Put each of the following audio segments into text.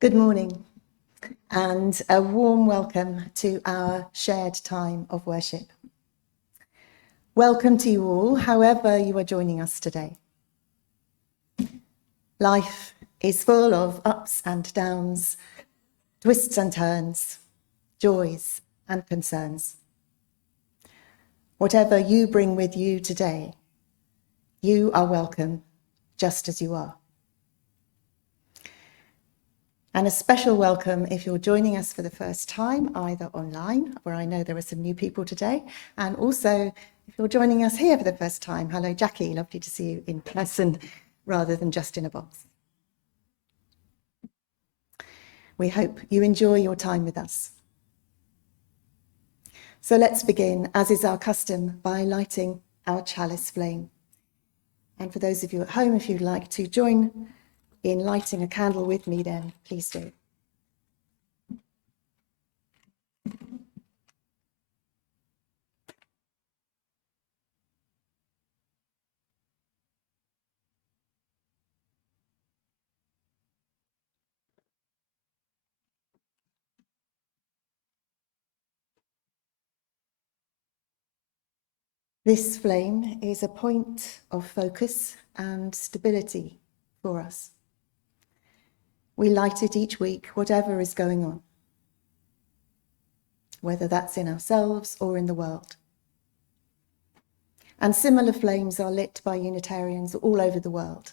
Good morning and a warm welcome to our shared time of worship. Welcome to you all, however you are joining us today. Life is full of ups and downs, twists and turns, joys and concerns. Whatever you bring with you today, you are welcome just as you are. And a special welcome if you're joining us for the first time, either online, where I know there are some new people today, and also if you're joining us here for the first time. Hello, Jackie, lovely to see you in person rather than just in a box. We hope you enjoy your time with us. So let's begin, as is our custom, by lighting our chalice flame. And for those of you at home, if you'd like to join in lighting a candle with me, then please do. This flame is a point of focus and stability for us. We light it each week, whatever is going on, whether that's in ourselves or in the world. And similar flames are lit by Unitarians all over the world.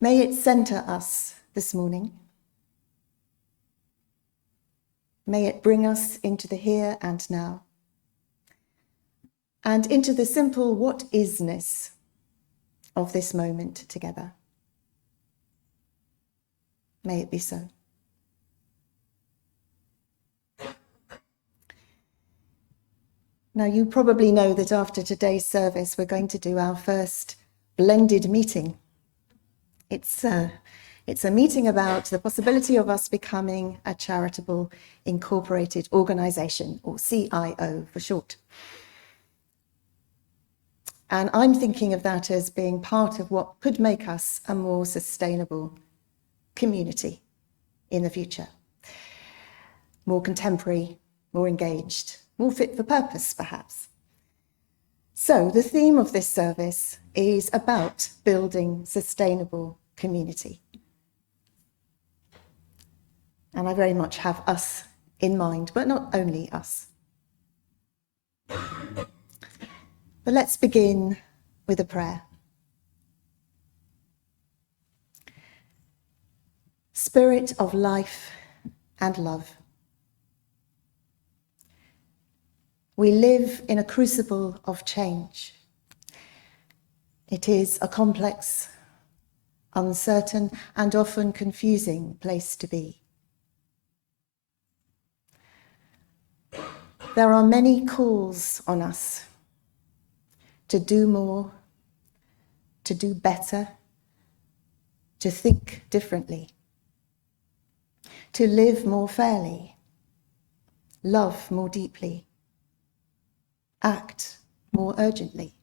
May it center us this morning. May it bring us into the here and now, and into the simple what isness of this moment together. May it be so. Now, you probably know that after today's service, we're going to do our first blended meeting. It's a meeting about the possibility of us becoming a charitable incorporated organization, or CIO for short. And I'm thinking of that as being part of what could make us a more sustainable community in the future. More contemporary, more engaged, more fit for purpose, perhaps. So the theme of this service is about building sustainable community. And I very much have us in mind, but not only us. But let's begin with a prayer. Spirit of life and love, we live in a crucible of change. It is a complex, uncertain, and often confusing place to be. There are many calls on us to do more, to do better, to think differently, to live more fairly, love more deeply, act more urgently.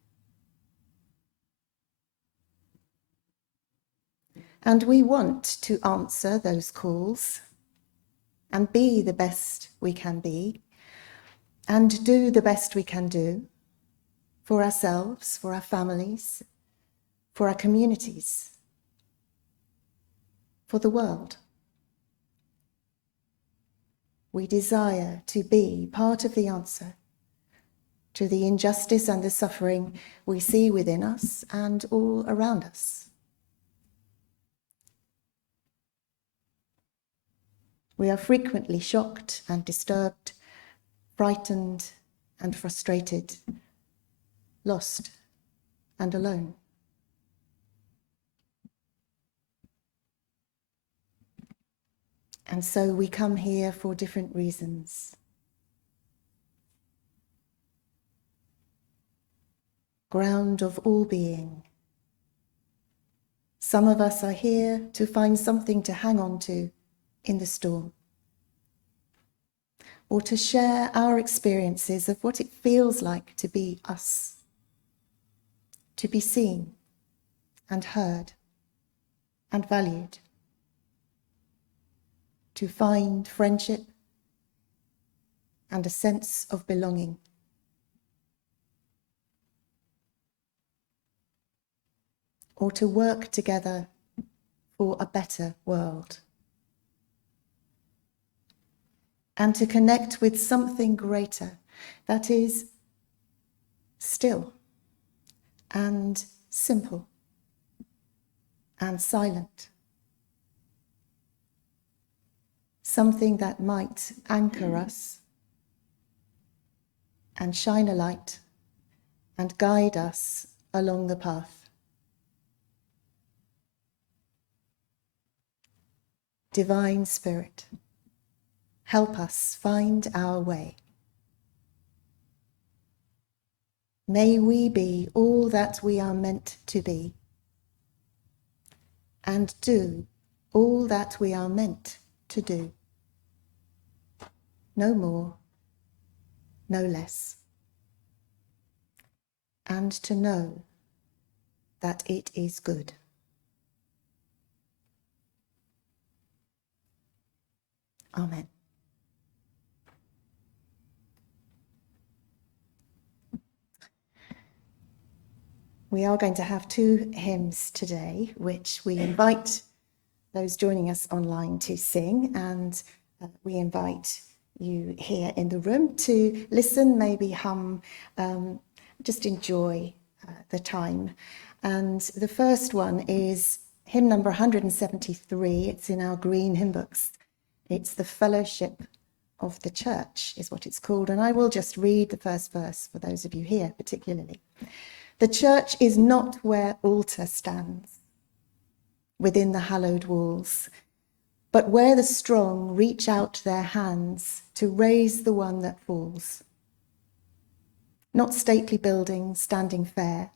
And we want to answer those calls and be the best we can be and do the best we can do for ourselves, for our families, for our communities, for the world. We desire to be part of the answer to the injustice and the suffering we see within us and all around us. We are frequently shocked and disturbed, frightened and frustrated, lost and alone. And so we come here for different reasons. Ground of all being. Some of us are here to find something to hang on to in the storm, or to share our experiences of what it feels like to be us, to be seen and heard and valued, to find friendship and a sense of belonging. Or to work together for a better world. And to connect with something greater that is still and simple and silent. Something that might anchor us and shine a light and guide us along the path. Divine Spirit, help us find our way. May we be all that we are meant to be, and do all that we are meant to do. No more, no less. And to know that it is good. Amen. We are going to have 2 hymns today, which we invite those joining us online to sing, and we invite you here in the room to listen, maybe hum, just enjoy the time. And the first one is hymn number 173. It's in our green hymn books. It's the Fellowship of the Church is what it's called. And I will just read the first verse for those of you here particularly. The church is not where altar stands within the hallowed walls, but where the strong reach out their hands to raise the one that falls. Not stately buildings standing fair,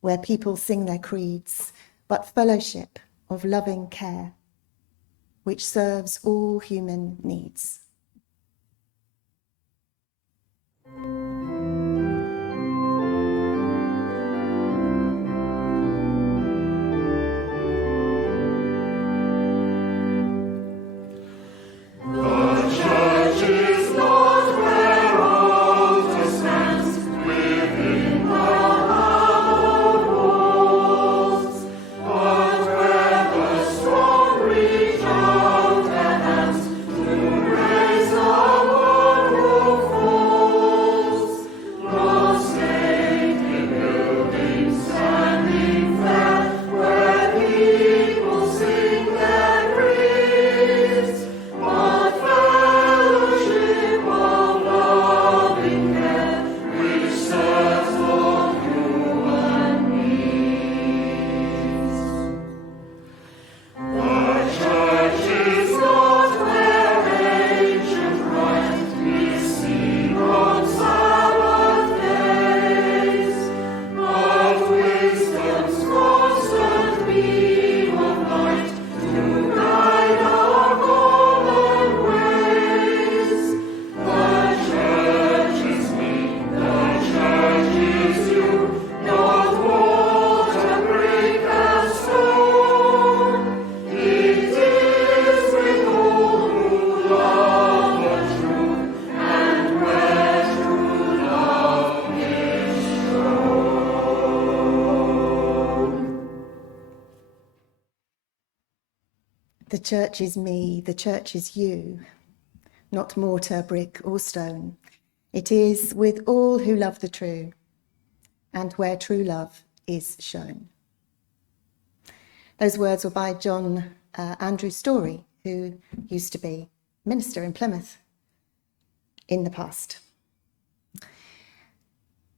where people sing their creeds, but fellowship of loving care, which serves all human needs. The church is me, the church is you, not mortar, brick or stone. It is with all who love the true, and where true love is shown. Those words were by John Andrew Story, who used to be minister in Plymouth in the past.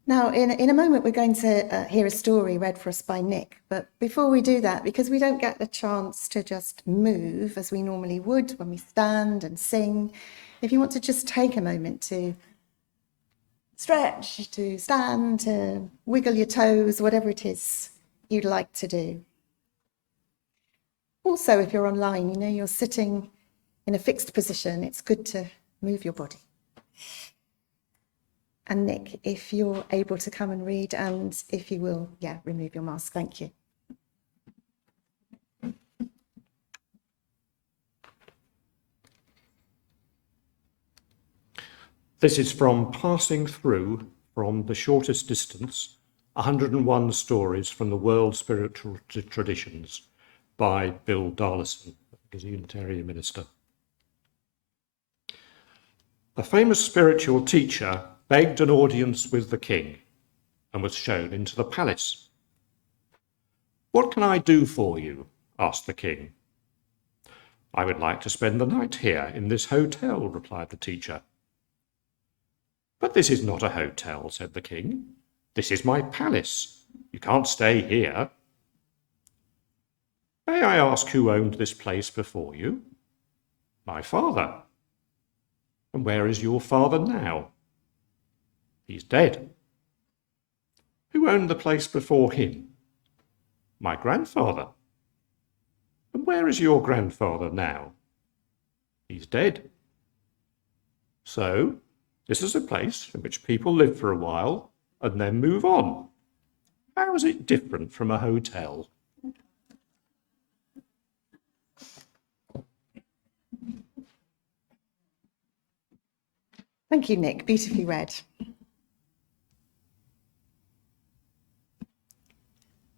Now, in a moment, we're going to hear a story read for us by Nick. But before we do that, because we don't get the chance to just move as we normally would when we stand and sing, if you want to just take a moment to stretch, to stand, to wiggle your toes, whatever it is you'd like to do. Also, if you're online, you know, you're sitting in a fixed position, it's good to move your body. And Nick, if you're able to come and read, and if you will, remove your mask. Thank you. This is from Passing Through from the Shortest Distance, 101 Stories from the World Spiritual Traditions by Bill Darlison, who's a Unitarian minister. A famous spiritual teacher begged an audience with the king and was shown into the palace. "What can I do for you?" asked the king. "I would like to spend the night here in this hotel," replied the teacher. "But this is not a hotel," said the king. "This is my palace. You can't stay here." "May I ask who owned this place before you?" "My father." "And where is your father now?" "He's dead." "Who owned the place before him?" "My grandfather." "And where is your grandfather now?" "He's dead." "So, this is a place in which people live for a while and then move on. How is it different from a hotel?" Thank you, Nick. Beautifully read.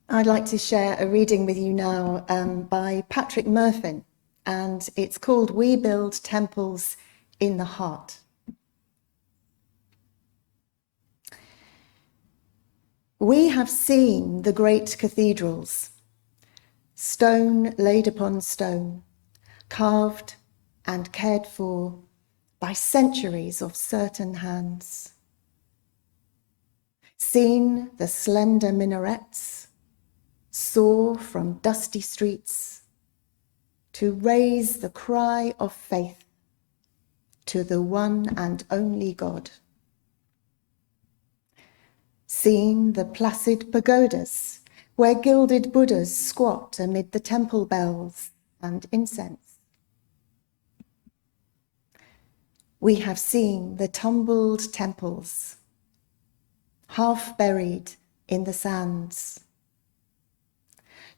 I'd like to share a reading with you now by Patrick Murfin, and it's called "We Build Temples in the Heart." We have seen the great cathedrals, stone laid upon stone, carved and cared for by centuries of certain hands. Seen the slender minarets soar from dusty streets to raise the cry of faith to the one and only God. Seen the placid pagodas where gilded Buddhas squat amid the temple bells and incense. We have seen the tumbled temples, half buried in the sands,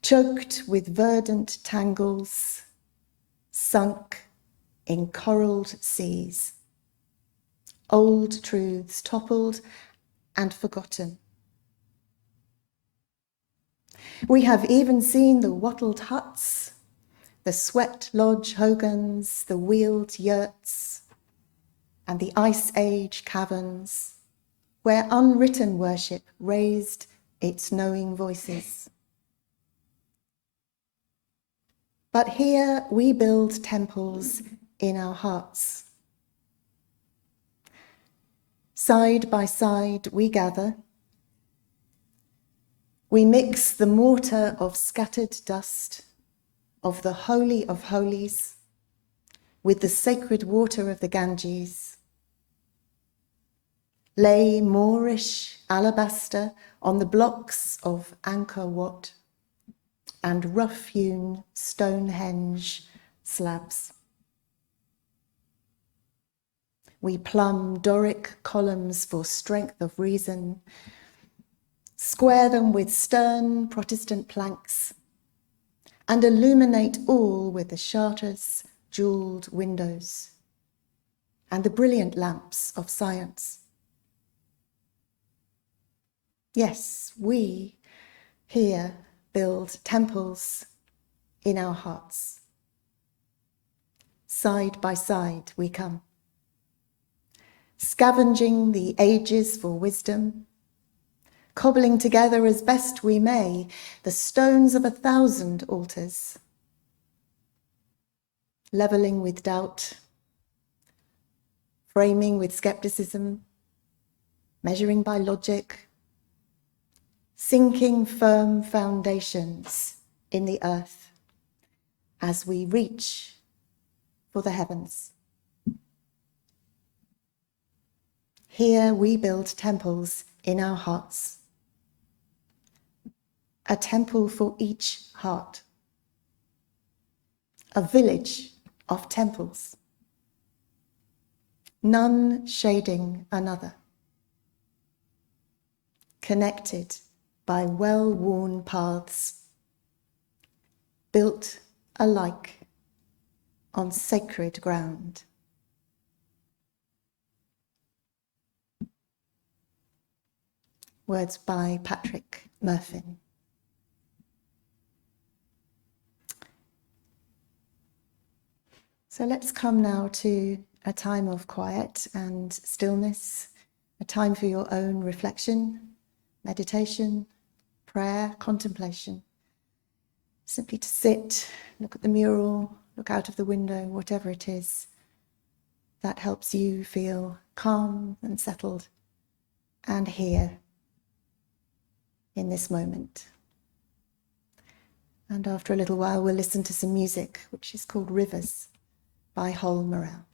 choked with verdant tangles, sunk in coralled seas, old truths toppled and forgotten. We have even seen the wattled huts, the sweat lodge hogans, the wheeled yurts, and the Ice Age caverns, where unwritten worship raised its knowing voices. But here we build temples in our hearts. Side by side we gather. We mix the mortar of scattered dust of the Holy of Holies with the sacred water of the Ganges. Lay Moorish alabaster on the blocks of Angkor Wat and rough-hewn Stonehenge slabs. We plumb Doric columns for strength of reason, square them with stern Protestant planks, and illuminate all with the Chartres' jewelled windows and the brilliant lamps of science. Yes, we here build temples in our hearts. Side by side we come, scavenging the ages for wisdom, cobbling together as best we may the stones of 1,000 altars, levelling with doubt, framing with skepticism, measuring by logic, sinking firm foundations in the earth as we reach for the heavens. Here we build temples in our hearts, a temple for each heart, a village of temples, none shading another, connected by well-worn paths, built alike on sacred ground. words by Patrick Murfin. So let's come now to a time of quiet and stillness, a time for your own reflection, meditation, prayer, contemplation. Simply to sit, look at the mural, look out of the window, whatever it is that helps you feel calm and settled and here in this moment. And after a little while, we'll listen to some music, which is called Rivers by Holl Morrell.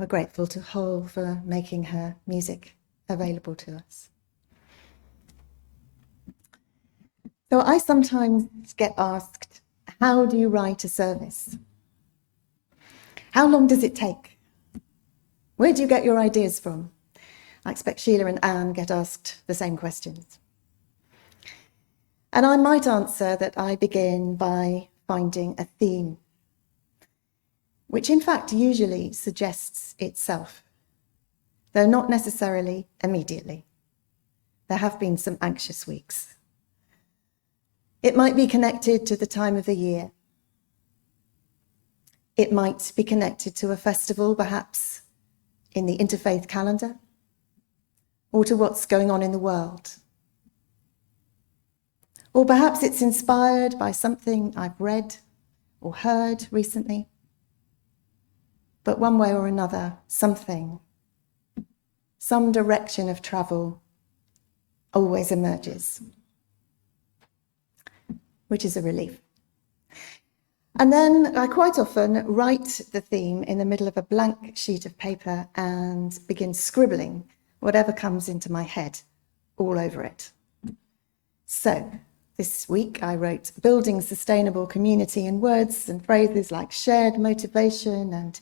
we're grateful to Holl for making her music available to us. So I sometimes get asked, how do you write a service? How long does it take? Where do you get your ideas from? I expect Sheila and Anne get asked the same questions. And I might answer that I begin by finding a theme, which in fact usually suggests itself, though not necessarily immediately. There have been some anxious weeks. It might be connected to the time of the year. It might be connected to a festival, perhaps in the interfaith calendar, or to what's going on in the world. Or perhaps it's inspired by something I've read or heard recently. But one way or another, something, some direction of travel always emerges, which is a relief. And then I quite often write the theme in the middle of a blank sheet of paper and begin scribbling whatever comes into my head all over it. So this week I wrote building sustainable community in words and phrases like shared motivation and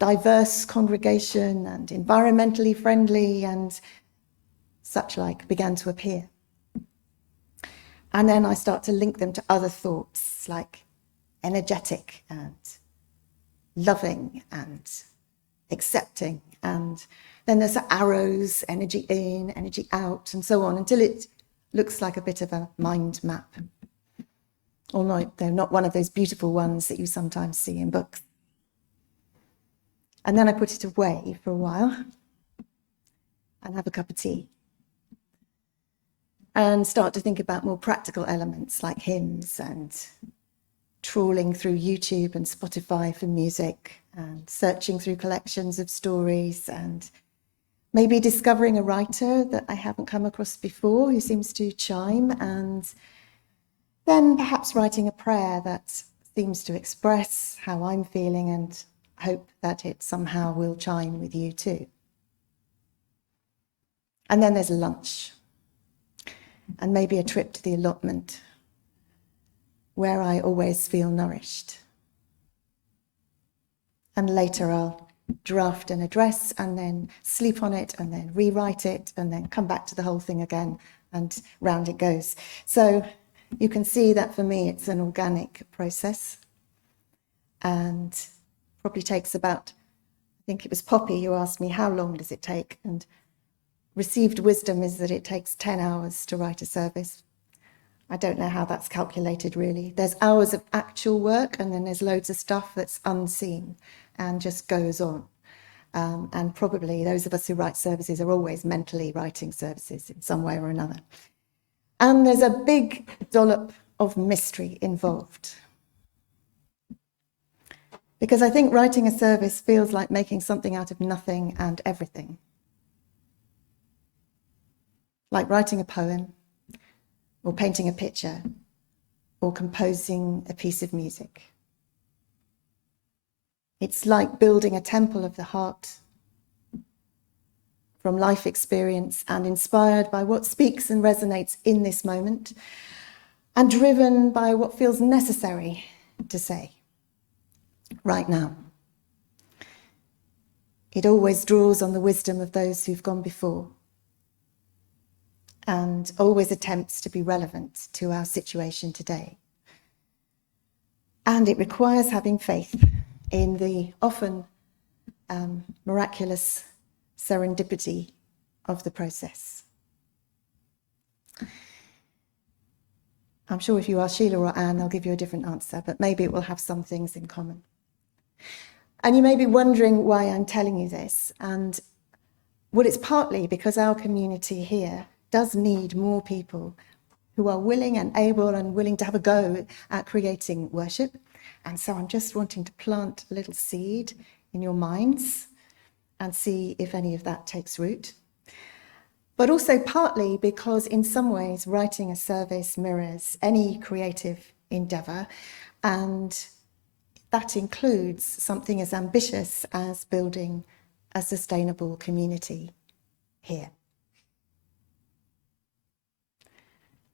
diverse congregation and environmentally friendly and such like began to appear. And then I start to link them to other thoughts like energetic and loving and accepting. And then there's arrows, energy in, energy out, and so on, until it looks like a bit of a mind map. Although they're not one of those beautiful ones that you sometimes see in books. And then I put it away for a while and have a cup of tea and start to think about more practical elements like hymns and trawling through YouTube and Spotify for music and searching through collections of stories and maybe discovering a writer that I haven't come across before who seems to chime, and then perhaps writing a prayer that seems to express how I'm feeling and hope that it somehow will chime with you too. And then there's lunch and maybe a trip to the allotment where I always feel nourished. And later I'll draft an address and then sleep on it and then rewrite it and then come back to the whole thing again, and round it goes. So you can see that for me it's an organic process and probably takes about, I think it was Poppy who asked me, how long does it take? And received wisdom is that it takes 10 hours to write a service. I don't know how that's calculated really. There's hours of actual work and then there's loads of stuff that's unseen and just goes on. And probably those of us who write services are always mentally writing services in some way or another. And there's a big dollop of mystery involved. Because I think writing a service feels like making something out of nothing and everything. Like writing a poem, or painting a picture, or composing a piece of music. It's like building a temple of the heart from life experience and inspired by what speaks and resonates in this moment and driven by what feels necessary to say right now. It always draws on the wisdom of those who've gone before and always attempts to be relevant to our situation today. And it requires having faith in the often miraculous serendipity of the process. I'm sure if you ask Sheila or Anne, they'll give you a different answer, but maybe it will have some things in common. And you may be wondering why I'm telling you this. And well, it's partly because our community here does need more people who are willing and able and willing to have a go at creating worship. And so I'm just wanting to plant a little seed in your minds and see if any of that takes root. But also partly because in some ways writing a service mirrors any creative endeavour, and that includes something as ambitious as building a sustainable community here.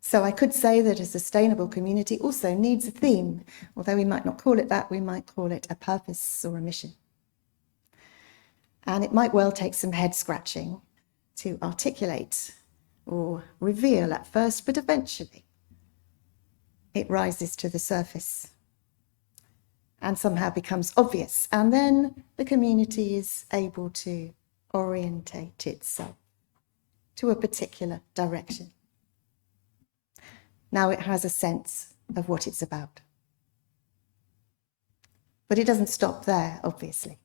So I could say that a sustainable community also needs a theme, although we might not call it that, we might call it a purpose or a mission. And it might well take some head scratching to articulate or reveal at first, but eventually it rises to the surface and somehow becomes obvious. And then the community is able to orientate itself to a particular direction. Now it has a sense of what it's about. But it doesn't stop there, obviously.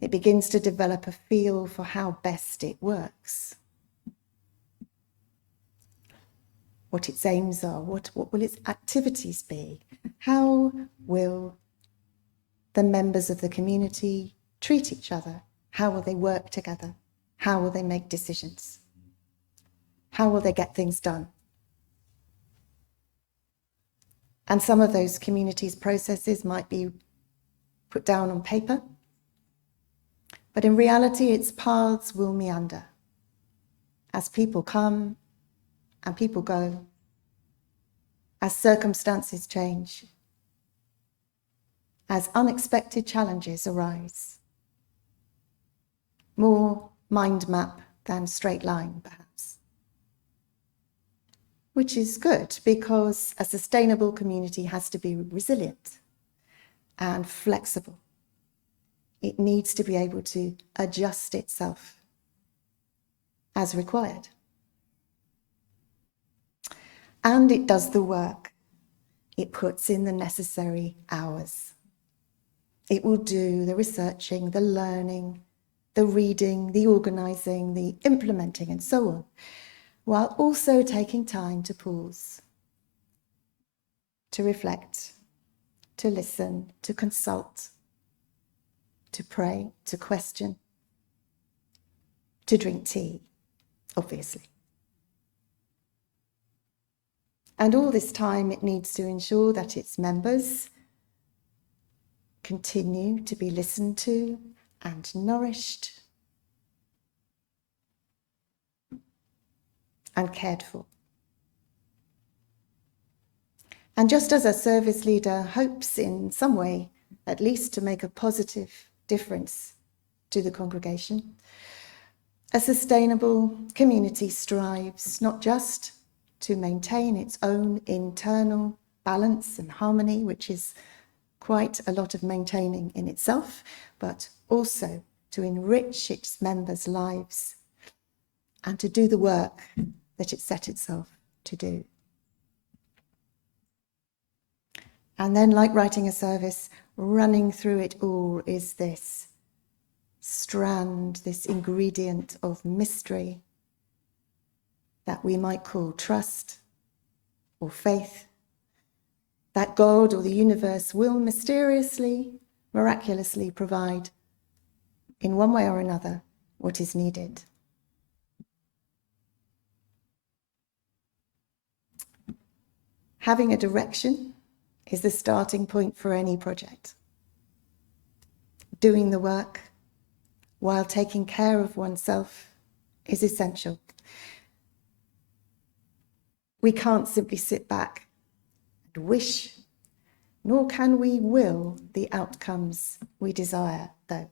It begins to develop a feel for how best it works. What its aims are, what will its activities be? How will the members of the community treat each other? How will they work together? How will they make decisions? How will they get things done? And some of those communities' processes might be put down on paper, but in reality, its paths will meander as people come and people go, as circumstances change, as unexpected challenges arise. More mind map than straight line, perhaps. Which is good, because a sustainable community has to be resilient and flexible. It needs to be able to adjust itself as required. And it does the work. It puts in the necessary hours. It will do the researching, the learning, the reading, the organising, the implementing, and so on, while also taking time to pause, to reflect, to listen, to consult, to pray, to question, to drink tea, obviously. And all this time it needs to ensure that its members continue to be listened to and nourished and cared for. And just as a service leader hopes in some way, at least to make a positive difference to the congregation, a sustainable community strives not just to maintain its own internal balance and harmony, which is quite a lot of maintaining in itself, but also to enrich its members' lives and to do the work that it set itself to do. And then, like writing a service, running through it all is this strand, this ingredient of mystery that we might call trust or faith, that God or the universe will mysteriously, miraculously provide in one way or another what is needed. Having a direction is the starting point for any project. Doing the work while taking care of oneself is essential. We can't simply sit back and wish, nor can we will the outcomes we desire, though.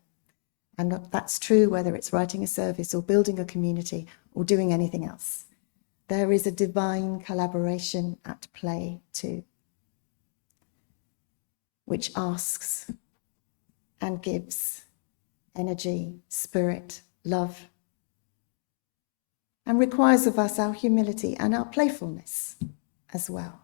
And that's true whether it's writing a service or building a community or doing anything else. There is a divine collaboration at play too, which asks and gives energy, spirit, love, and requires of us our humility and our playfulness as well.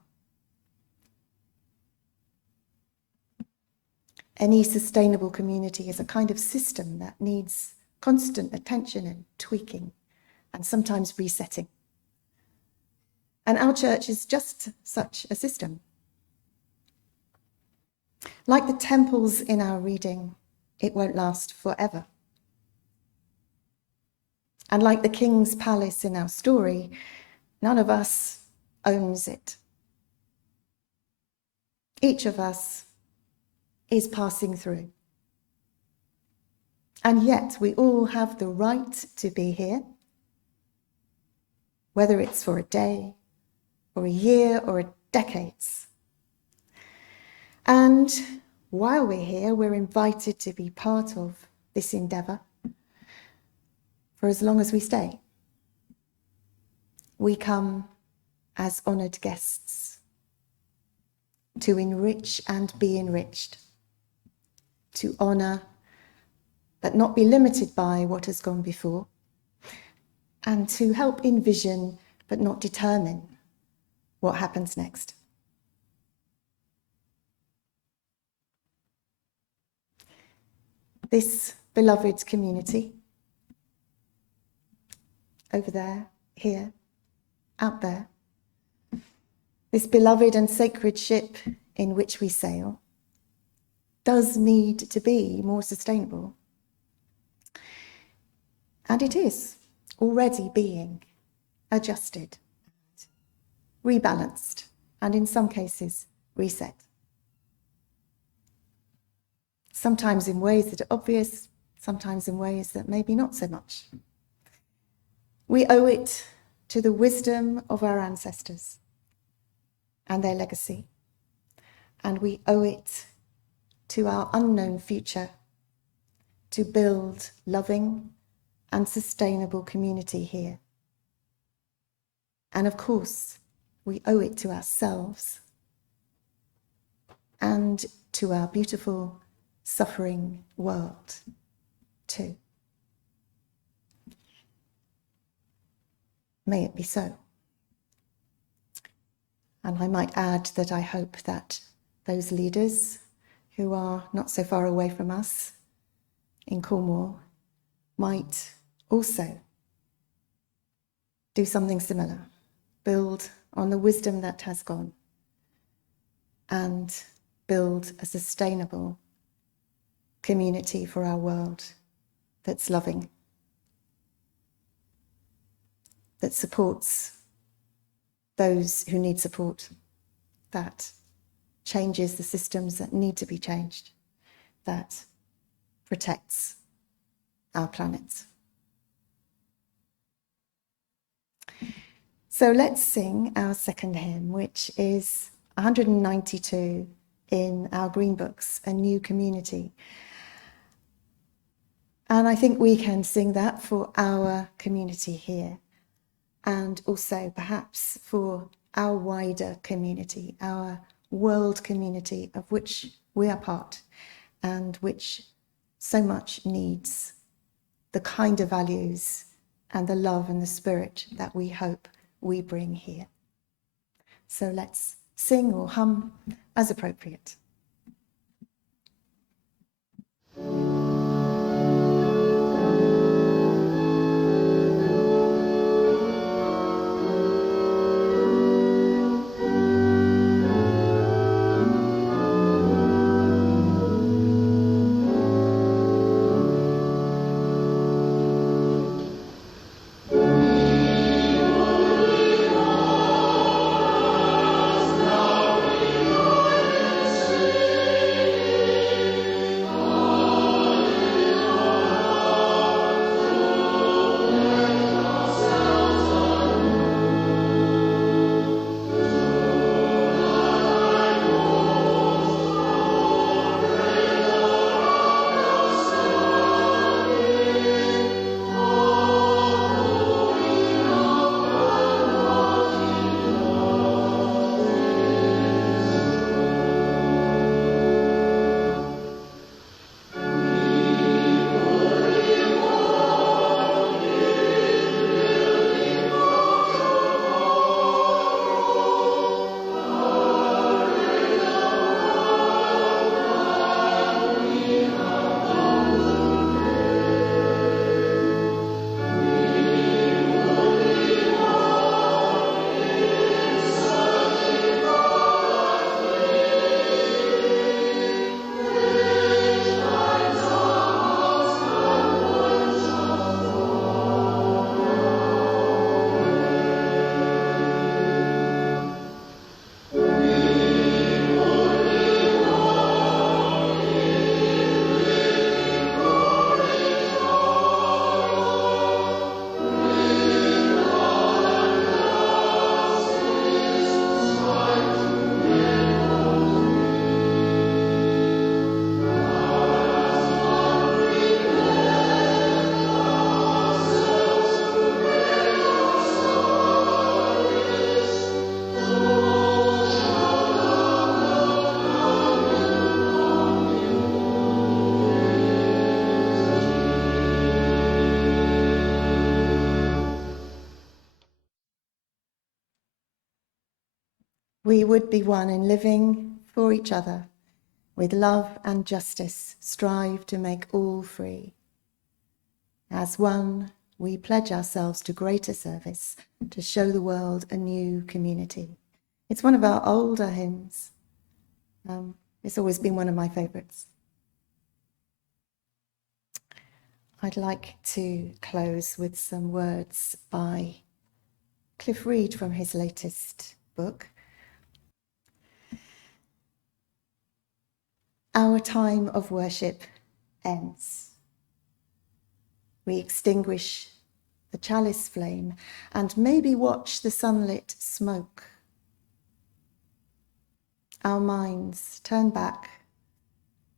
Any sustainable community is a kind of system that needs constant attention and tweaking and sometimes resetting. And our church is just such a system. Like the temples in our reading, it won't last forever. And like the king's palace in our story, none of us owns it. Each of us is passing through. And yet we all have the right to be here, whether it's for a day or a year or decades. And while we're here, we're invited to be part of this endeavour for as long as we stay. We come as honoured guests to enrich and be enriched, to honour but not be limited by what has gone before, and to help envision but not determine what happens next. This beloved community, over there, here, out there, this beloved and sacred ship in which we sail, does need to be more sustainable. And it is already being adjusted, rebalanced, and in some cases, reset. Sometimes in ways that are obvious, sometimes in ways that maybe not so much. We owe it to the wisdom of our ancestors and their legacy, and we owe it to our unknown future to build loving and sustainable community here. And of course, we owe it to ourselves and to our beautiful, suffering world too. May it be so. And I might add that I hope that those leaders who are not so far away from us in Cornwall might also do something similar, build on the wisdom that has gone and build a sustainable community for our world that's loving, that supports those who need support, that changes the systems that need to be changed, that protects our planet. So let's sing our second hymn, which is 192 in our Green Books, A New Community. And I think we can sing that for our community here, and also perhaps for our wider community, our world community of which we are part and which so much needs the kind of values and the love and the spirit that we hope we bring here. So let's sing or hum as appropriate. Thank you. we would be one in living for each other, with love and justice, strive to make all free. As one, we pledge ourselves to greater service, to show the world a new community. It's one of our older hymns. It's always been one of my favourites. I'd like to close with some words by Cliff Reed from his latest book. Our time of worship ends. We extinguish the chalice flame and maybe watch the sunlit smoke. Our minds turn back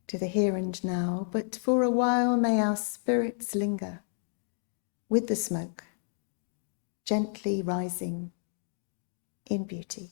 to the here and now, but for a while may our spirits linger with the smoke, gently rising in beauty.